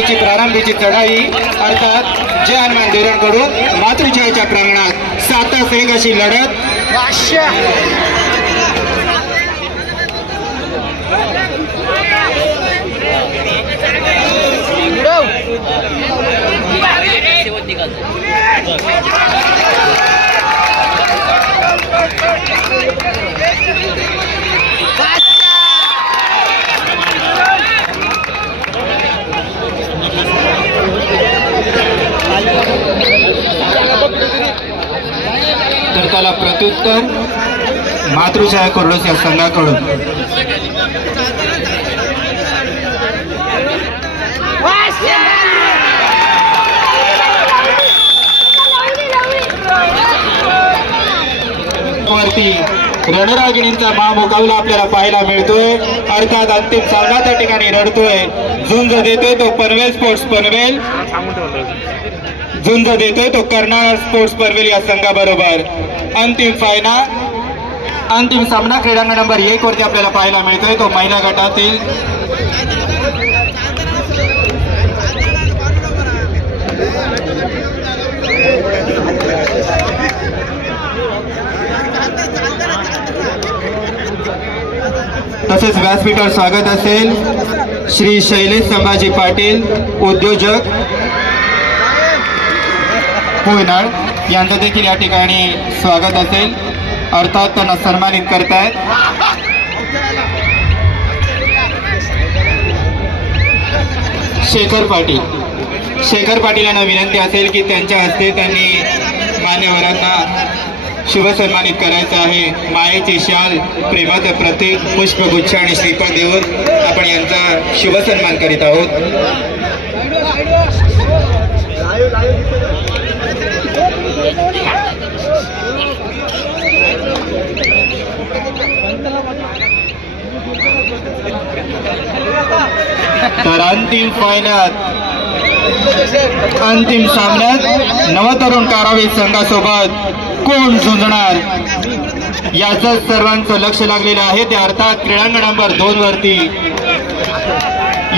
ची प्रारंभीची चढाई अर्थात जय हनुमान देवरांकडून मातृजयाच्या प्रांगणात सात तास एक अशी लढत तर प्रत्युत्तर मातृशाळा कोरडोस या संघाकडून. वरती रणरागिणींचा महामुकाबला आपल्याला पाहायला मिळतोय. अर्थात अंतिम सामना त्या ठिकाणी रडतोय. झुंज देतोय तो पनवेल स्पोर्ट्स पनवेल. झुंज देतोय तो कर्नाळ स्पोर्ट्स पनवेल या संघाबरोबर. अंतिम फायना अंतिम सामना क्रीडांगण नंबर एक वरती आपल्याला पाहायला मिळतोय. तो महिला गटातील तसेच व्यासपीठावर स्वागत असेल. श्री शैलेश संभाजी पाटील, उद्योजक. कोयनाड यांचं देखील या ठिकाणी स्वागत असेल. अर्थात त्यांना सन्मानित करतायत. शेखर पाटील. शेखर पाटील यांना विनंती असेल की त्यांच्या हस्ते त्यांनी मान्यवरांना शुभ सन्मानित करायचं आहे. मायेची शाल प्रेमाचं प्रतीक पुष्पगुच्छ आणि श्रीफळ देऊन आपण यांचा शुभसन्मान करीत आहोत. तर अंतिम फायनल अंतिम सामन्यात नवतरुण कारावीर संघासोबत कोण झुंजणार? याच सर्वांचं लक्ष लागलेलं आहे. ते अर्थात क्रीडांगण नंबर दोन वरती.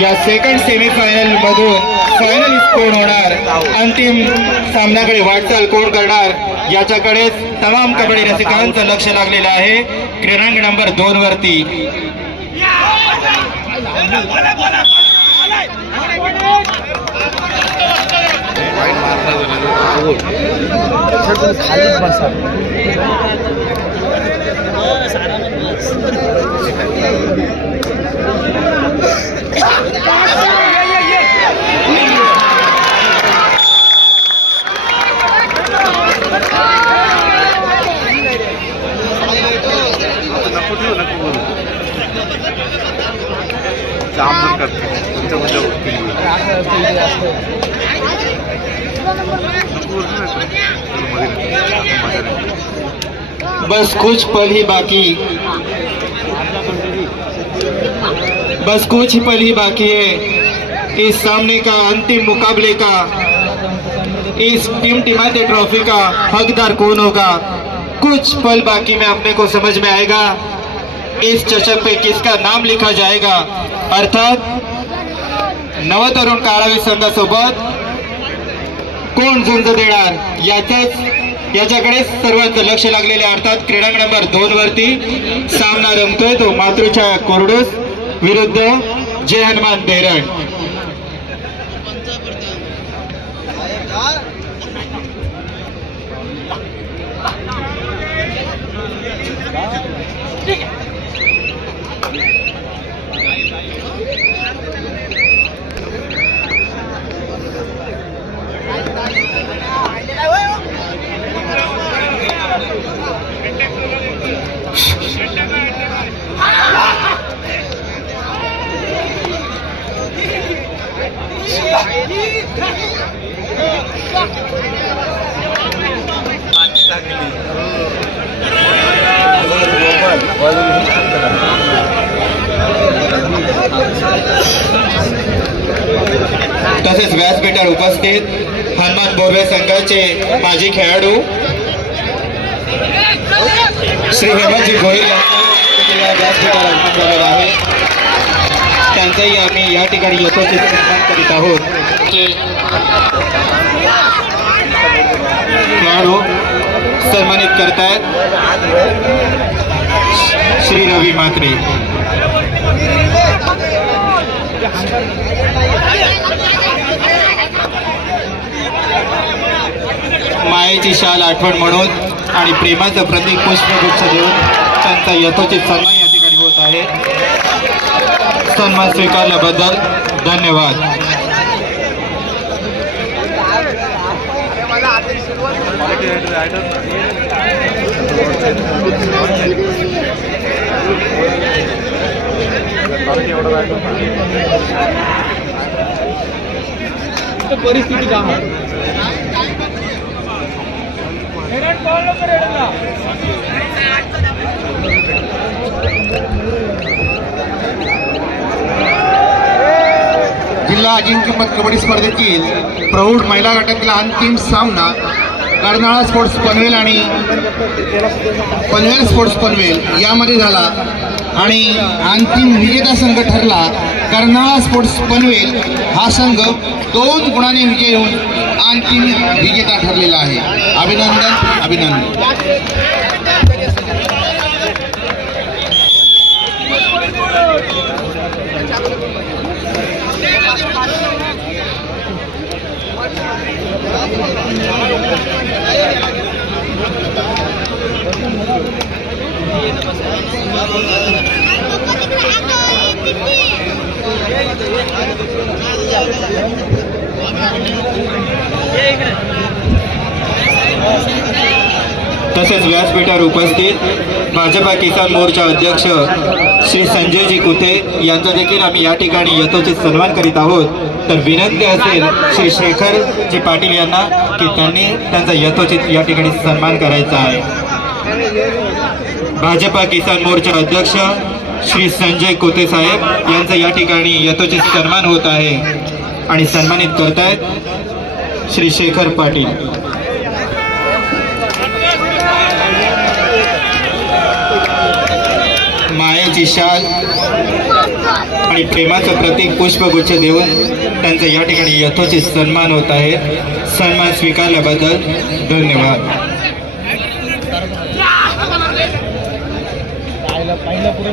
या सेकंड सेमीफायनल मधून फायनलिस्ट कोण होणार. अंतिम सामन्याकडे वाटचाल कोण करणार? याच्याकडे तमाम कबड्डी रसिकांचं लक्ष लागलेलं आहे. क्रीडांगण नंबर दोन वरती. नको ठेवू नको बोलू तू. नाही. बस कुछ पल ही बाकी बस कुछ ही पल ही बाकी है इस सामने का अंतिम मुकाबले का इस टीम टिमाते ट्रॉफी का हकदार कौन होगा कुछ पल बाकी में अपने को समझ में आएगा इस चषक पे किसका नाम लिखा जाएगा अर्थात नवतरुण काळावी संघासोबत कोण झुंज देणार? याच्याच याच्याकडे सर्वांचं लक्ष लागलेले अर्थात क्रीडांगण नंबर दोन वरती सामना रमतोय तो मातृच्या कोरडूस विरुद्ध जय हनुमान देरण तसेच संघाचे माजी श्री हेमंतजी झालेलं आहे यथोचित सन्मान करीत आहोत खेळाडू सन्मानित करतायत श्री रवी म्हात्रे मायेची शाल आठवण म्हणून आणि प्रेमाचं प्रतीक पुष्पगुच्छ देऊन त्यांचा यथोचित सन्मान या ठिकाणी होत आहे. सन्मान स्वीकारल्याबद्दल धन्यवाद. परिस्थिती का जिल्हा अजिंक्यपद कबड्डी स्पर्धेतील प्रौढ महिला गटातील अंतिम सामना कर्नाळा स्पोर्ट्स पनवेल आणि पनवेल स्पोर्ट्स पनवेल यामध्ये झाला. आणि अंतिम विजेता संघ ठरला कर्नाळा स्पोर्ट्स पनवेल हा संघ दोन गुणाने विजय होऊन आणखी विजेता ठरलेला आहे. अभिनंदन अभिनंदन. तसेच व्यासपीठावर उपस्थित भाजपा किसान मोर्चा अध्यक्ष श्री संजयजी कुथे यांचा देखील आम्ही या ठिकाणी यथोचित सन्मान करीत आहोत. तर विनंती असेल श्री शेखरजी पाटील यांना की त्यांनी त्यांचा यथोचित या ठिकाणी सन्मान करायचा आहे. भाजपा किसान मोर्चा अध्यक्ष श्री संजय कोते साहेब यांचा या ठिकाणी यथोचित सन्मान होत आहे. आणि सन्मानित करतायत श्री शेखर पाटील. मायेची शाल आणि प्रेमाचं प्रतीक पुष्पगुच्छ देऊन त्यांचा या ठिकाणी यथोचित सन्मान होत आहे. सन्मान स्वीकारल्याबद्दल धन्यवाद. पहिला पुढे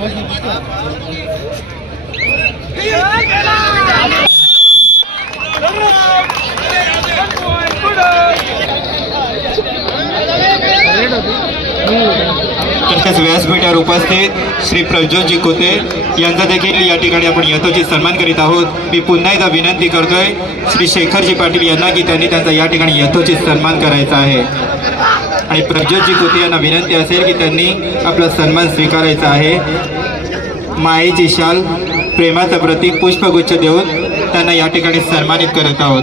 तसेच व्यासपीठावर उपस्थित श्री प्रज्वलजी कोते यांचा देखील या ठिकाणी आपण यथोचित सन्मान करीत आहोत. मी पुन्हा एकदा विनंती करतोय श्री शेखरजी पाटील यांना की त्यांनी त्यांचा या ठिकाणी यथोचित सन्मान करायचा आहे. आणि प्रज्योतजी कोते यांना विनंती असेल की त्यांनी आपला सन्मान स्वीकारायचा आहे. मायेची शाल प्रेमाचं प्रतीक पुष्पगुच्छ देऊन त्यांना या ठिकाणी सन्मानित करत आहोत.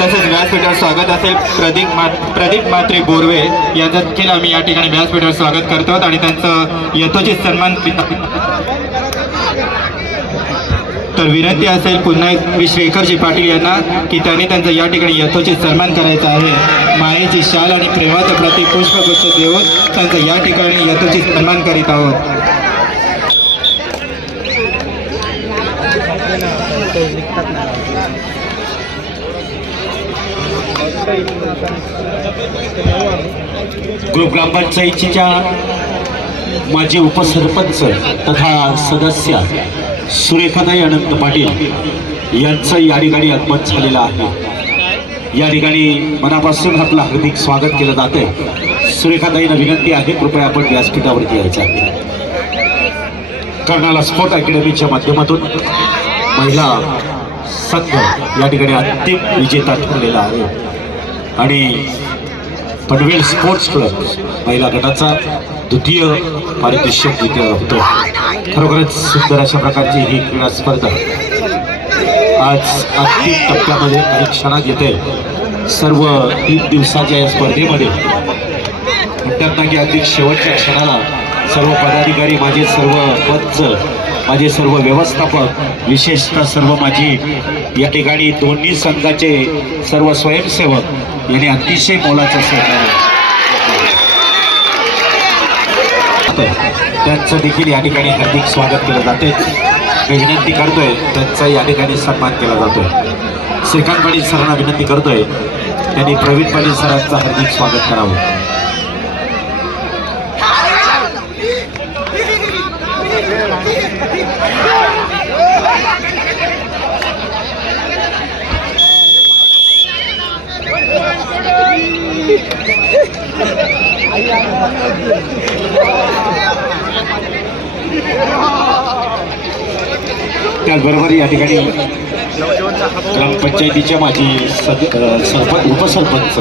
तसेच व्यासपीठावर स्वागत असेल प्रदीप मा प्रदीप मात्रे बोरवे यांचं देखील आम्ही या ठिकाणी व्यासपीठावर स्वागत करतो आणि त्यांचं यथोचित सन्मान तर विनंती असेल पुन्हा एक शेखरजी पाटील यांना की त्यांनी त्यांचा या ठिकाणी यथोचित सन्मान करायचा आहे. मायेची शाल आणि प्रेमाचं प्रतीक पुष्पगुच्छ देऊन त्यांचा या ठिकाणी यथोचित सन्मान करीत आहोत. ग्रुप ग्रामपंचायतीच्या माजी उपसरपंच तथा सदस्य सुरेखाताई अनंत पाटील यांचं या ठिकाणी आगमन झालेलं आहे. या ठिकाणी मनापासून आपलं हार्दिक स्वागत केलं जातंय. सुरेखाताईंना विनंती आहे कृपया आपण व्यासपीठावरती यायचं आहे. कर्णाला स्पोर्ट अकॅडमीच्या माध्यमातून महिला संघ या ठिकाणी अंतिम विजेता ठरलेला आहे. आणि पनवेल स्पोर्ट्स क्लब महिला गटाचा द्वितीय पारितोषिक द्वितीय होतो. खरोखरच सुंदर अशा प्रकारची ही क्रीडा स्पर्धा आज अंतिम टप्प्यामध्ये काही क्षणात येते. सर्व तीन दिवसाच्या या स्पर्धेमध्ये म्हणतात ना की अगदी शेवटच्या क्षणाला सर्व पदाधिकारी माझे सर्व पंच माझे सर्व व्यवस्थापक विशेषतः सर्व माझी या ठिकाणी दोन्ही संघाचे सर्व स्वयंसेवक यांनी अतिशय मोलाचं सहकार्य त्यांचं देखील या ठिकाणी हार्दिक स्वागत केलं जाते. मी विनंती करतोय त्यांचा या ठिकाणी सन्मान केला जातोय. श्रीकांत पाटील सरांना विनंती करतोय त्यांनी प्रवीण पाटील सरांचं हार्दिक स्वागत करावं. त्याचबरोबर या ठिकाणी ग्रामपंचायतीच्या माजी सद सरपंच उपसरपंच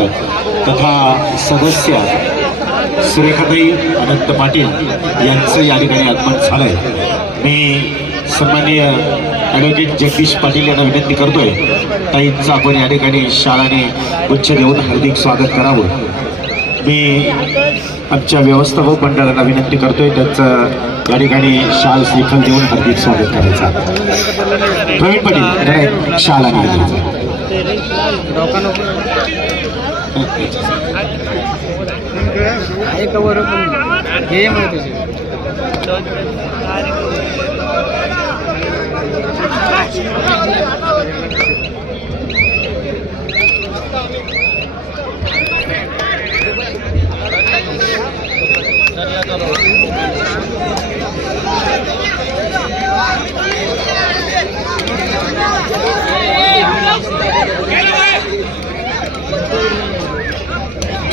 तथा सदस्य सुरेखाताई अनंत पाटील यांचं या ठिकाणी आगमन झालंय. मी सन्माननीय ॲडव्होकेट जगदीश पाटील यांना विनंती करतोय ताईंचं आपण या ठिकाणी शाळाने उच्च देऊन हार्दिक स्वागत करावं. मी आमच्या व्यवस्थापक मंडळाला विनंती करतोय त्यांचं या ठिकाणी शाल श्रीफल देऊन हार्दिक स्वागत करायचं प्रवीण पाटील जरा एक शाल आणि हे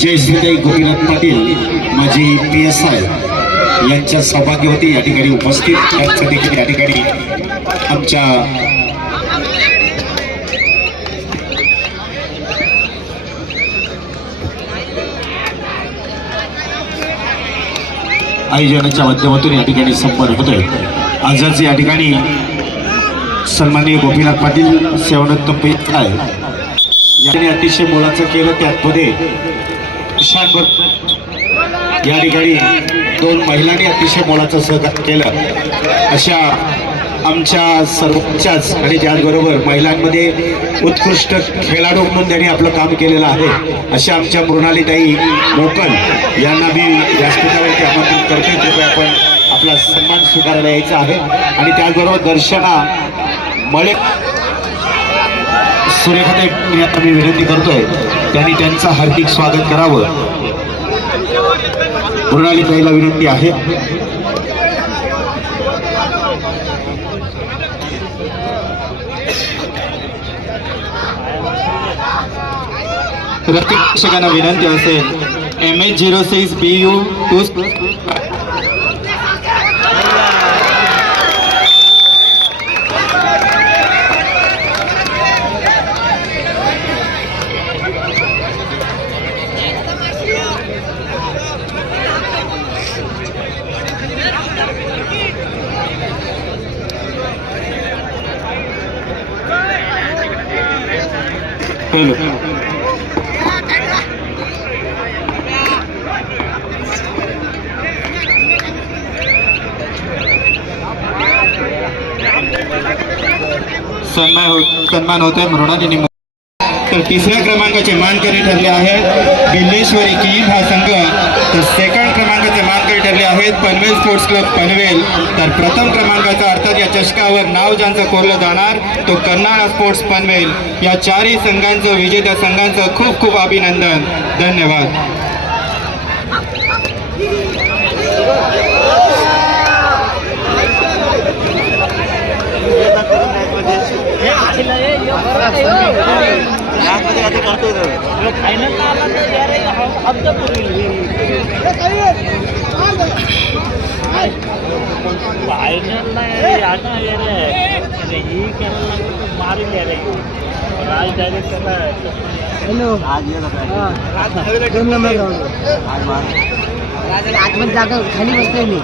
जयश्रीताई गोपीनाथ पाटील माजी पी एस आय यांच्या सहभागी होते. या ठिकाणी उपस्थित त्यांचं देखील या ठिकाणी आमच्या आयोजनाच्या माध्यमातून या ठिकाणी संपन्न होतोय. आजच या ठिकाणी सन्माननीय गोपीनाथ पाटील सेवानंद आहे याने अतिशय मोलाचं केलं त्यामध्ये या ठिकाणी दोन महिलांनी अतिशय मोलाचं सहकार्य केलं. अशा आमच्या सर्वच्याच आणि त्याचबरोबर महिलांमध्ये उत्कृष्ट खेळाडू म्हणून त्यांनी आपलं काम केलेलं आहे अशा आमच्या मृणालीताई मोकल यांना मी व्यासपीठावरती आमंत्रित करते कृपया आपण आपला सन्मान स्वीकारायला यायचा आहे. आणि त्याचबरोबर दर्शना मळे सुरेखाताई मी विनंती करतोय त्यांनी त्यांचं हार्दिक स्वागत करावं. मृणालीताईला विनंती आहे. रसिकांना विनंती असेल M H zero six B U two Hello. हो सन्मान आहे मृणाली तर तिसऱ्या क्रमांकाचे मानकरी ठरले आहेत. बिल्लेश्वरी किम हा संघ तर सेकंड क्रमांकाचे मानकरी ठरले आहेत. Panvel sports club Panvel. तर प्रथम क्रमांकाचा अर्थात या चषकावर नाव ज्यांचं कोरलं जाणार तो कर्नाळा स्पोर्ट्स पनवेल. या चारही संघांचं विजेत्या संघांचं खूप खूप अभिनंदन. धन्यवाद फायनल नाही आता ये रे ही करायला लागलं तर मारून घ्या रे राज डायरेक्टरला हॅलो दोन नंबर आतमध्ये जागा खाली बसतोय मी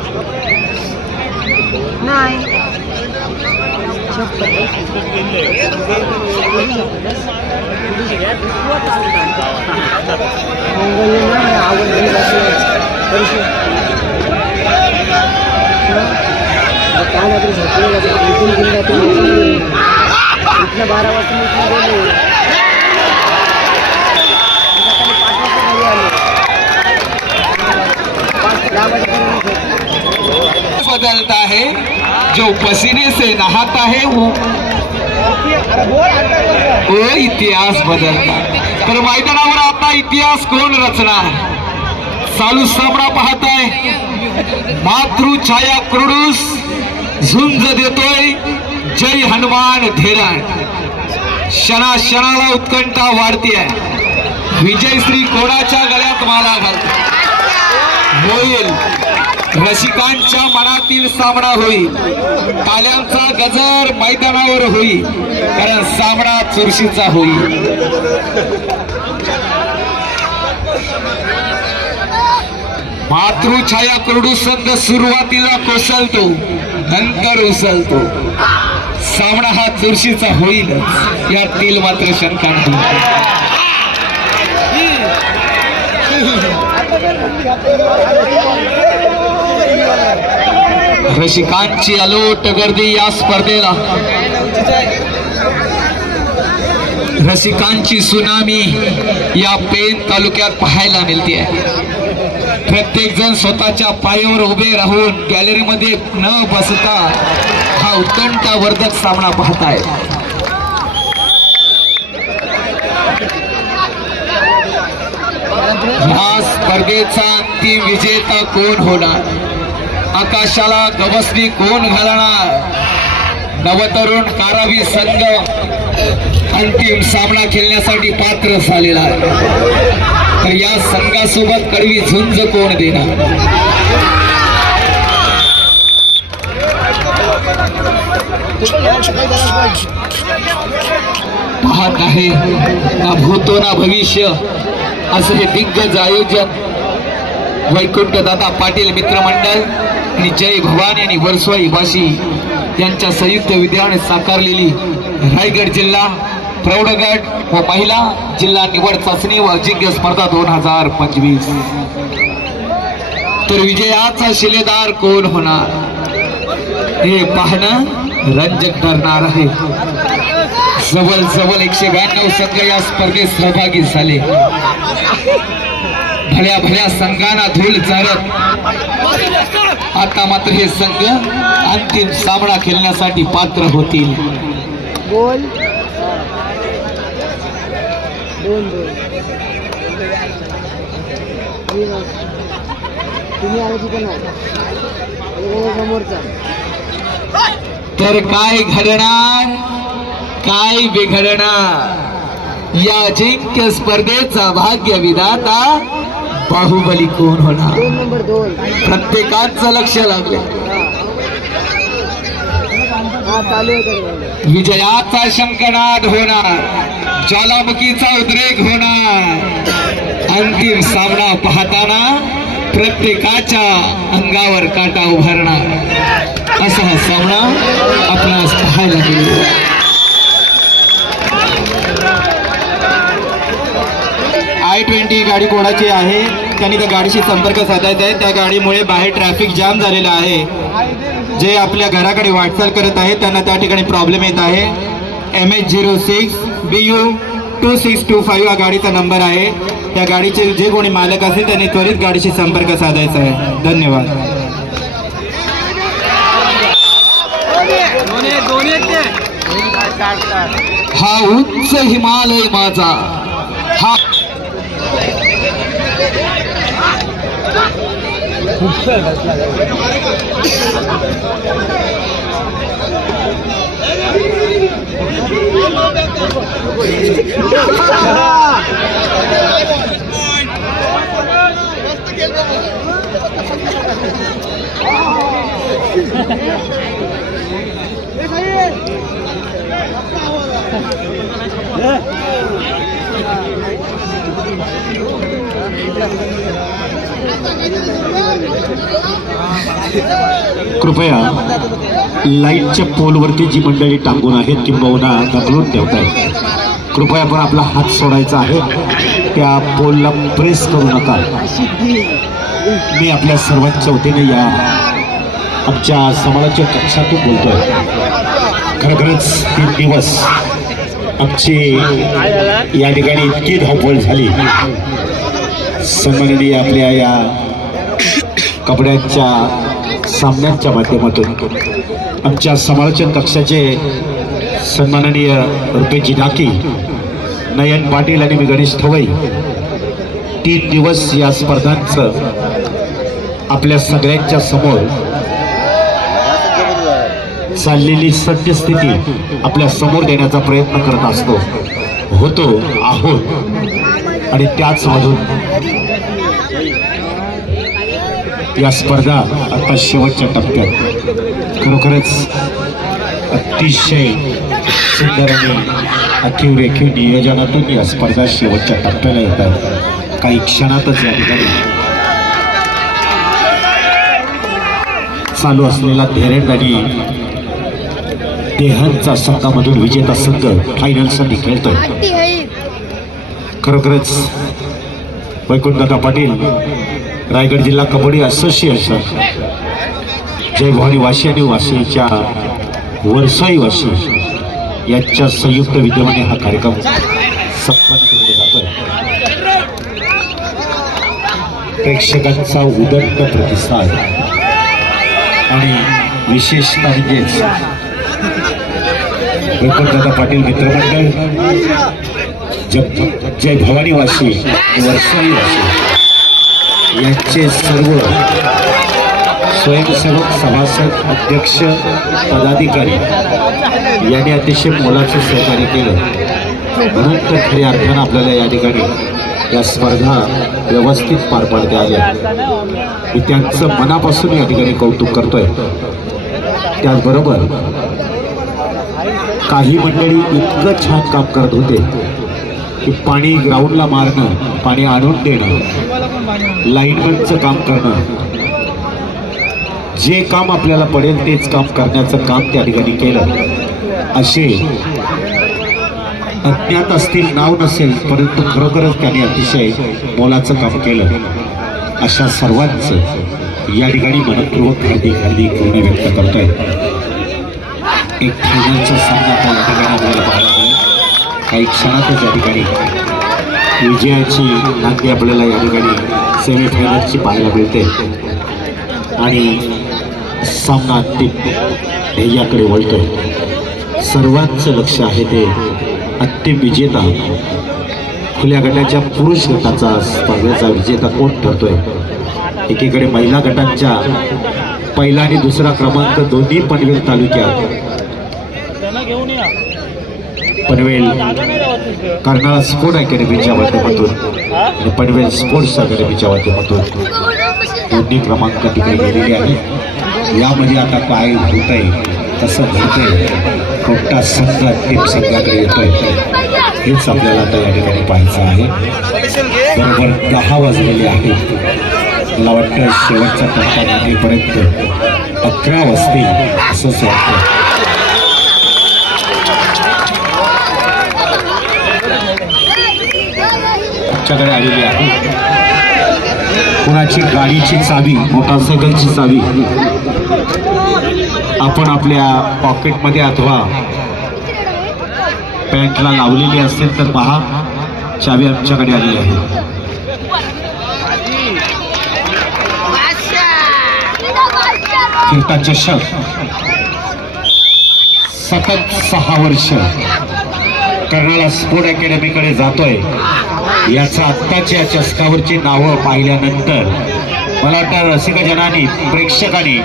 नाही. इथनं बारा वाजता पाच वाजता घरी आलो पाच दहा वाजता बदलता है जो पसीने से नहाता है वो वो इतिहास बदलता तर मैदानावर आता इतिहास कोण रचणार? चालू सामना पाहताय मातृ छाया क्रुडूस झुंज देतोय. जय हनुमान धेराण क्षणा क्षणाला उत्कंठा वाढतीये. विजयश्री कोणाच्या गळ्यात माला घालतो? होईल रसिकांच्या मनातील सामना होईल. ताल्यांचा गजर मैदानावर होईल. कारण सामना चुरशीचा होईल. मातृछाया कडू संघ सुरुवातीला कोसळतो नंतर उसळतो. सामना हा चुरशीचा होईल यातील मात्र शंका नाही. रसिकांची अलोट गर्दी या स्पर्धेला. रसिकांची सुनामी या पेन तालुक्यात पाहायला मिळते प्रत्येक जण स्वतःच्या पायावर उभे राहून गॅलरीमध्ये न बसता हा उत्कंठावर्धक सामना पाहताय. या स्पर्धेचा अंतिम विजेता कोण होणार? आकाशाला गवसणी कोण घालणार? नवतरुण कारावी संघ अंतिम सामना खेळण्यासाठी पात्र झालेला आहे. तर या संघासोबत कडवी झुंज कोण देणार? पाहत आहे ना भूतो ना भविष्य? असं हे दिग्गज आयोजन वैकुंठ दादा पाटील मित्रमंडळ आणि जय भवानी आणि वर्सवाई वाशी यांच्या संयुक्त विद्याने साकारलेली रायगड जिल्हा प्रौढगड व महिला जिल्हा निवड चाचणी व अजिंक्य स्पर्धा दोन हजार पंचवीस. तर विजयाचा शिलेदार कोण होणार? हे पाहणं रंजक ठरणार आहे. जवळ जवळ एकशे ब्याण्णव संघ या स्पर्धेत सहभागी झाले. भल्या भल्या संघांना धूल चालत आता मात्र हे संघ अंतिम सामना खेळण्यासाठी पात्र होतील. तर काय घडणार? काय बिघडणार? या अजिंक्य स्पर्धेचा भाग्य विधाता बाहुबली कोण होणार? प्रत्येकाचं लक्ष लागले. विजयाचा शंकनाद होणार. ज्वालामुखीचा उद्रेक होणार. अंतिम सामना पाहताना प्रत्येकाच्या अंगावर काटा उभारणार. असा हा सामना आपणास पाहायला मिळेल. आय ट्वेंटी गाडी कोणाची आहे? त्यांनी त्या गाडीशी संपर्क साधायचा आहे. त्या गाडीमुळे बाहेर ट्रॅफिक जाम झालेला आहे. जे आपल्या घराकडे वाटचाल करत आहेत त्यांना त्या ठिकाणी प्रॉब्लेम येत आहे. M H zero six B U two six two five हा गाडीचा नंबर आहे. त्या गाडीचे जे कोणी मालक असेल त्यांनी त्वरित गाडीशी संपर्क साधायचा आहे. धन्यवाद. हा उच्च हिमालय माझा. हा Yeah. कृपया लाईटच्या पोलवरती जी मंडळी टांगून आहेत किंबहुना दबलून ठेवत आहेत कृपया पण आपला हात सोडायचा आहे. त्या पोलला प्रेस करू नका. मी आपल्या सर्वांच्या वतीने या आमच्या समाजाच्या कक्षातून बोलतोय. खरोखरच तीन दिवस आमची या ठिकाणी इतकी धावपळ झाली. सन्माननीय आपल्या या कपड्यांच्या सामन्यांच्या माध्यमातून. आमच्या समालोचन कक्षाचे सन्माननीय रुपेजी नाकी नयन पाटील आणि मी गणेश थवई तीन दिवस या स्पर्धांचं आपल्या सगळ्यांच्या समोर चाललेली सत्यस्थिती आपल्यासमोर देण्याचा प्रयत्न करत असतो. होतो आहोत. आणि त्याचमधून या स्पर्धा आता शेवटच्या टप्प्यात. खरोखरच अतिशय सुंदर आणि अखीव रेखीव नियोजनातून या स्पर्धा शेवटच्या टप्प्याला येतात. काही क्षणातच या ठिकाणी चालू असलेला धैर्य आणि देहांचा संघामधून विजेता संघ फायनलसाठी खेळतोय. खरोखरच वैकुंठदादा पाटील रायगड जिल्हा कबड्डी असोसिएशन जय भवानी वाशी आणि वाशीच्या वरसाई वाशी यांच्या संयुक्त विद्यमाने हा कार्यक्रम संपन्न केला जातोय. प्रेक्षकांचा उदंड प्रतिसाद आणि विशेषतः म्हणजेच वैकुंठदादा पाटील मित्रमंडळ जग जय भवानी वाशी वरसाई वाशी यांचे सर्व स्वयंसेवक सभासद अध्यक्ष पदाधिकारी यांनी अतिशय मोलाचं सहकार्य केलं. म्हणून तर खऱ्या अर्थानं आपल्याला या ठिकाणी या स्पर्धा व्यवस्थित पार पाडता आल्या. मी त्यांचं मनापासून या ठिकाणी कौतुक करतोय. त्याचबरोबर काही मंडळी इतकं छान काम करत होते की पाणी ग्राउंडला मारणं पाणी आणून देणं लाईनमॅनचं काम करणं. जे काम आपल्याला पडेल तेच काम करण्याचं काम त्या ठिकाणी केलं. असे अज्ञात असतील नाव नसेल परंतु खरोखरच त्याने अतिशय मोलाचं काम केलं. अशा सर्वांचं या ठिकाणी मनपूर्वक हार्दिक हार्दिक व्यक्त करतोय. एक फायनलचा सामना आता या ठिकाणी आपल्याला पाहायला मिळेल. काही क्षणातच या ठिकाणी विजयाची नांदी आपल्याला या ठिकाणी सेमीफायनलची पाहायला मिळते. आणि सामना अंतिम ध्येयाकडे वळतोय. सर्वांचं लक्ष आहे ते अंतिम विजेता. खुल्या गटाच्या पुरुष गटाचा स्पर्धेचा विजेता कोण ठरतोय? एकीकडे महिला गटांच्या पहिला आणि दुसरा क्रमांक दोन्ही पनवेल तालुक्यात. पनवेल कर्नाळा स्पोर्ट अकॅडमीच्या माध्यमातून आणि पनवेल स्पोर्ट्स अकॅडमीच्या माध्यमातून दोन्ही क्रमांक तिकडे गेलेले आहेत. यामध्ये आता काय होत आहे कसं घडतंय कोणता संघ अंतिम संघाकडे येतोय हेच आपल्याला आता या ठिकाणी पाहायचं आहे. बरोबर दहा वाजलेले आहेत. मला वाटतं शेवटचा टप्पा लागेपर्यंत अकरा वाजतील असंच वाटतं आमच्याकडे आलेली आहे. कुणाची गाडीची चावी मोटारसायकलची चावी आपण आपल्या पॉकेटमध्ये अथवा पॅन्टला लावलेली असेल तर पहा चावी आमच्याकडे आलेली आहे. कीर्ता चषक सतत सहा वर्ष कर्नाळा स्पोर्ट अकॅडमीकडे जातोय. याचा आत्ताच्या चषकावरची नावं पाहिल्यानंतर मला वाटतं रसिकजनांनी प्रेक्षकांनी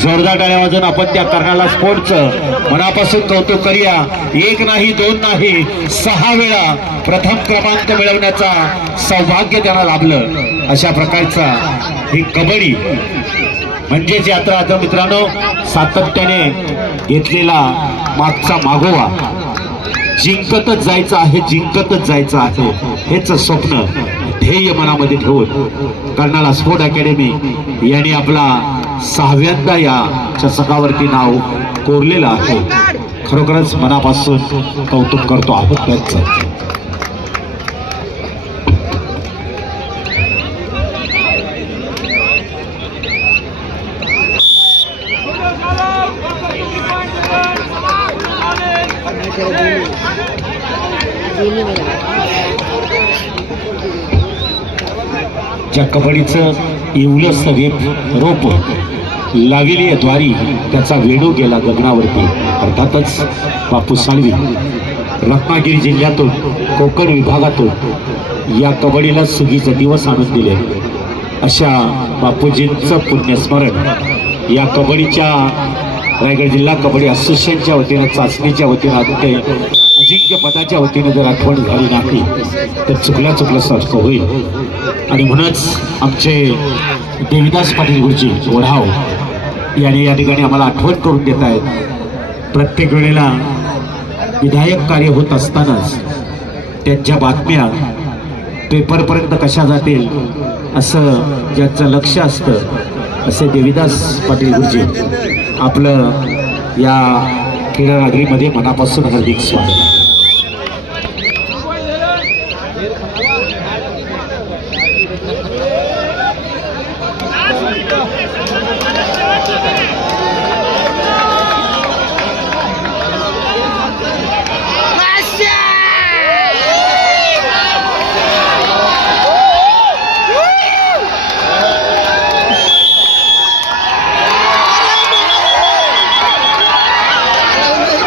जोरदार टाळ्या वाजून आपण त्या कर्णाला स्पोर्टचं मनापासून कौतुक करूया. एक नाही दोन नाही सहा वेळा प्रथम क्रमांक मिळवण्याचा सौभाग्य त्यांना लाभलं. अशा प्रकारचा ही कबड्डी म्हणजेच यात्रा. आता मित्रांनो सातत्याने घेतलेला मागचा मागोवा. जिंकतच जायचं आहे जिंकतच जायचं आहे. हेच स्वप्न ध्येय मनामध्ये ठेवून कर्नाळा स्पोर्ट अकॅडमी यांनी आपला सहाव्यांदा या चषकावरती नाव कोरलेलं आहे. खरोखरच मनापासून कौतुक करतो आहोत त्यांचं. ज्या कबड्डीचं इवलंच रेप रोप लाविली द्वारी त्याचा वेणू गेला गगनावरती. अर्थातच बापू साळवी रत्नागिरी जिल्ह्यातून कोकण विभागातून या कबड्डीला सुगीचे दिवस आणून दिले. अशा बापूजींचं पुण्यस्मरण या कबड्डीच्या रायगड जिल्हा कबड्डी असोसिएशनच्या वतीनं चाचणीच्या वतीनं अतिशय अजिंक्य पदाच्या वतीने जर आठवण झाली नाही तर चुकल्या चुकल्यासारखं होईल. आणि म्हणूनच आमचे देविदास पाटील गुरुजी वढाव यांनी या ठिकाणी आम्हाला आठवण करून देत आहेत. प्रत्येक वेळेला विधायक कार्य होत असतानाच त्यांच्या बातम्या पेपरपर्यंत कशा जातील असं ज्यांचं लक्ष असतं असे देविदास पाटील गुरुजी आपलं या क्रीडा नगरीमध्ये मनापासून हार्दिक स्वागत.